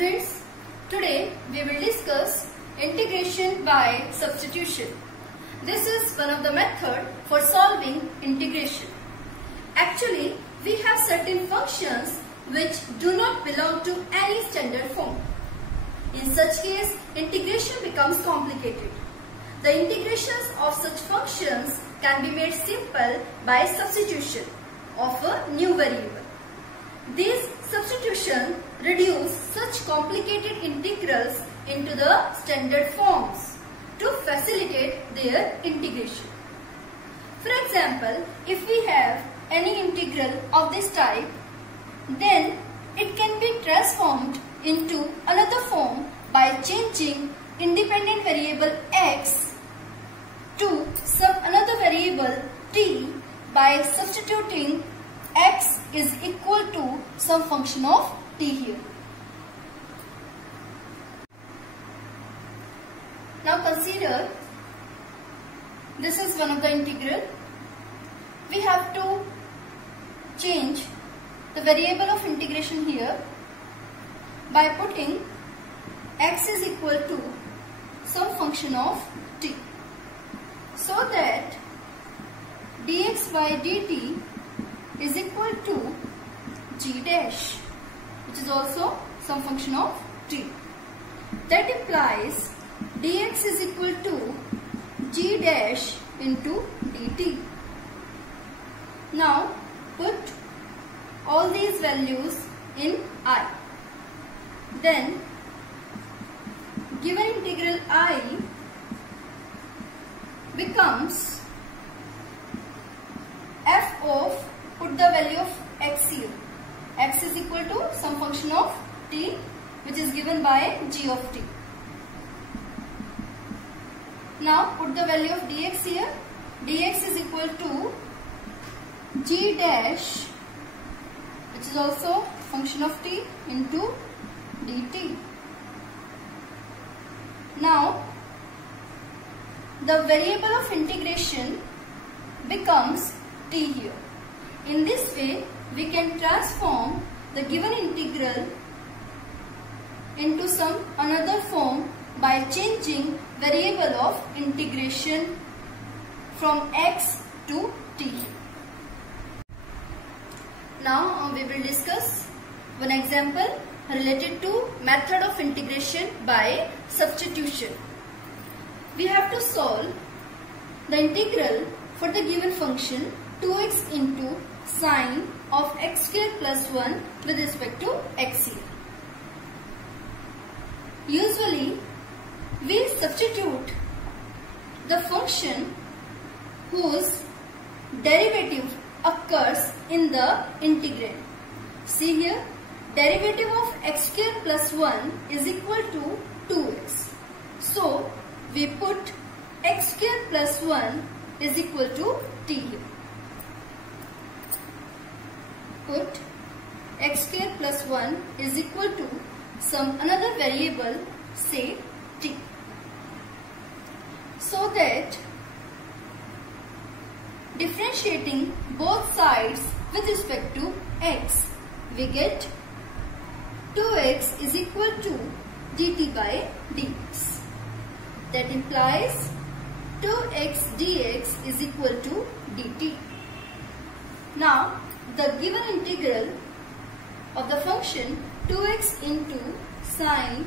students, today we will discuss integration by substitution. This is one of the method for solving integration. Actually, we have certain functions which do not belong to any standard form. In such case, integration becomes complicated. The integrations of such functions can be made simple by substitution of a new variable. These substitutions reduce such complicated integrals into the standard forms to facilitate their integration. For example, if we have any integral of this type, then it can be transformed into another form by changing independent variable x to some another variable t by substituting x is equal to some function of t here. Now consider this is one of the integral. We have to change the variable of integration here by putting x is equal to some function of t, so that dx by dt is equal to g dash, which is also some function of t. That implies dx is equal to g dash into dt. Now put all these values in I. Then given integral I becomes f of, put the value of x here. X is equal to some function of t which is given by g of t. Now put the value of dx here. Dx is equal to g dash, which is also function of t, into dt. Now the variable of integration becomes t here. In this way we can transform the given integral into some another form by changing variable of integration from x to t. Now we will discuss one example related to method of integration by substitution. We have to solve the integral for the given function 2x into sine of x square plus 1 with respect to x here. Usually we substitute the function whose derivative occurs in the integrand. See here, derivative of x square plus 1 is equal to 2x. So we put x square plus 1 is equal to t here. Put x square plus 1 is equal to some another variable, say t, so that differentiating both sides with respect to x, we get 2x is equal to dt by dx. That implies 2x dx is equal to dt. Now the given integral of the function 2x into sine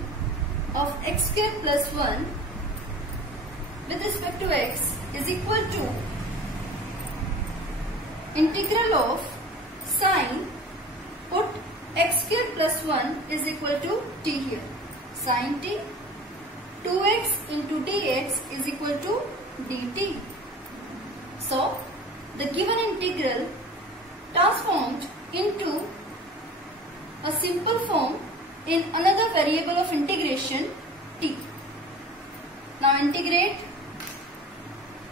of x square plus 1 with respect to x is equal to integral of sine, put x square plus 1 is equal to t here, sine t, 2x into dx is equal to dt. So the given integral transformed into a simple form in another variable of integration t. Now integrate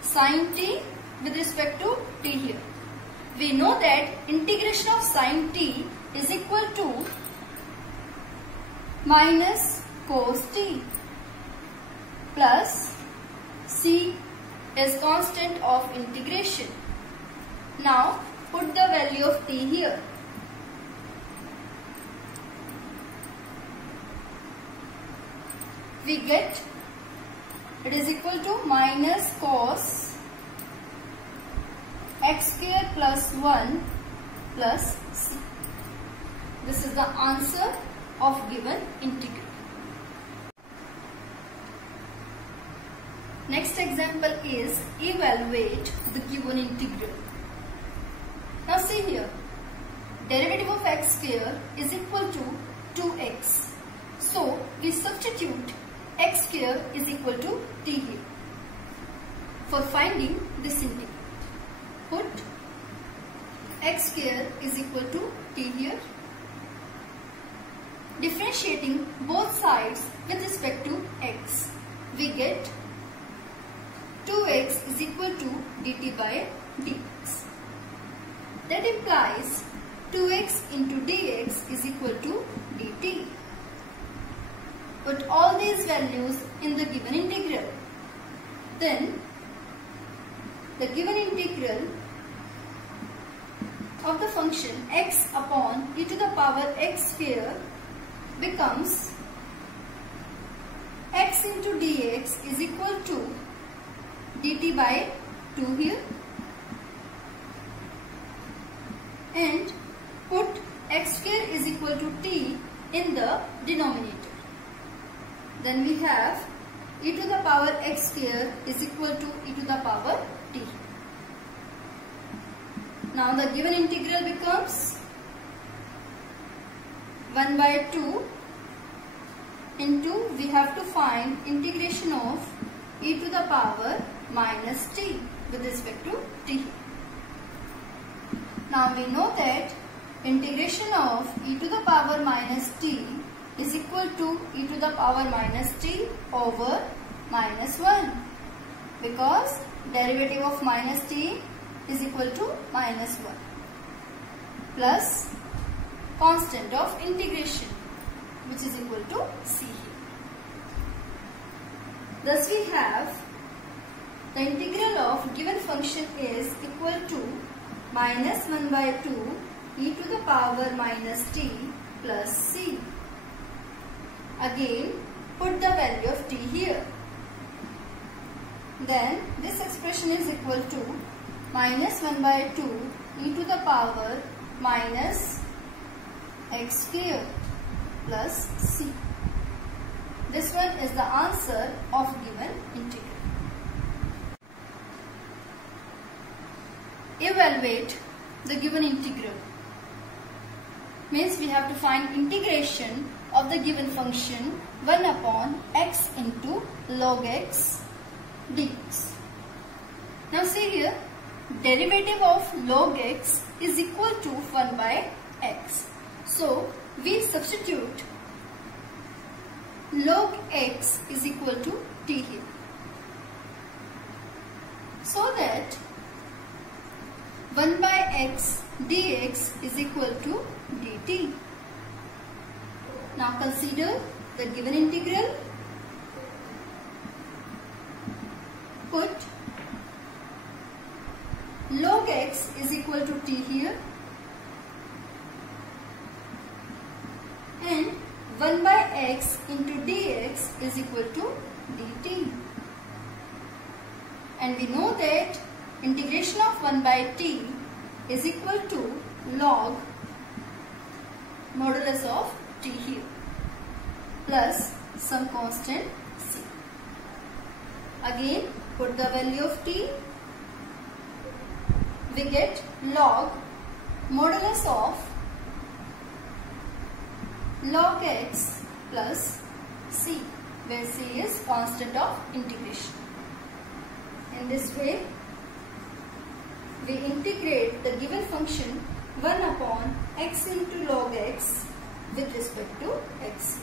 sine t with respect to t here. We know that integration of sine t is equal to minus cos t plus c is constant of integration. Now put the value of t here. we get it is equal to minus cos x square plus 1 plus c. This is the answer of given integral. Next example is evaluate the given integral. Now see here, derivative of x square is equal to 2x. So we substitute x square is equal to t here. For finding this integral, put x square is equal to t here. Differentiating both sides with respect to x, we get 2x is equal to dt by dx. That implies 2x into dx is equal to dt. Put all these values in the given integral. Then the given integral of the function x upon e to the power x square becomes x into dx is equal to dt by 2 here, and put x square is equal to t in the denominator. Then we have e to the power x square is equal to e to the power t. Now the given integral becomes 1 by 2 into, we have to find integration of e to the power minus t with respect to t. Now we know that integration of e to the power minus t is equal to e to the power minus t over minus 1, because derivative of minus t is equal to minus 1 plus constant of integration which is equal to c here. Thus we have the integral of given function is equal to minus 1 by 2 e to the power minus t plus c. Again put the value of t here. Then this expression is equal to minus 1 by 2 e to the power minus x square plus c. This one is the answer of given integral. Evaluate the given integral. Means we have to find integration of the given function 1 upon x into log x dx. Now see here, derivative of log x is equal to 1 by x. So we substitute log x is equal to t here, so that 1 by x dx is equal to dt. Now consider the given integral. Put log x is equal to t here, and 1 by x into dx is equal to dt. And we know that integration of 1 by t is equal to log modulus of t here plus some constant c. Again put the value of t, we get log modulus of log x plus c, where c is constant of integration. In this way we integrate the given function 1 upon x into log x with respect to x.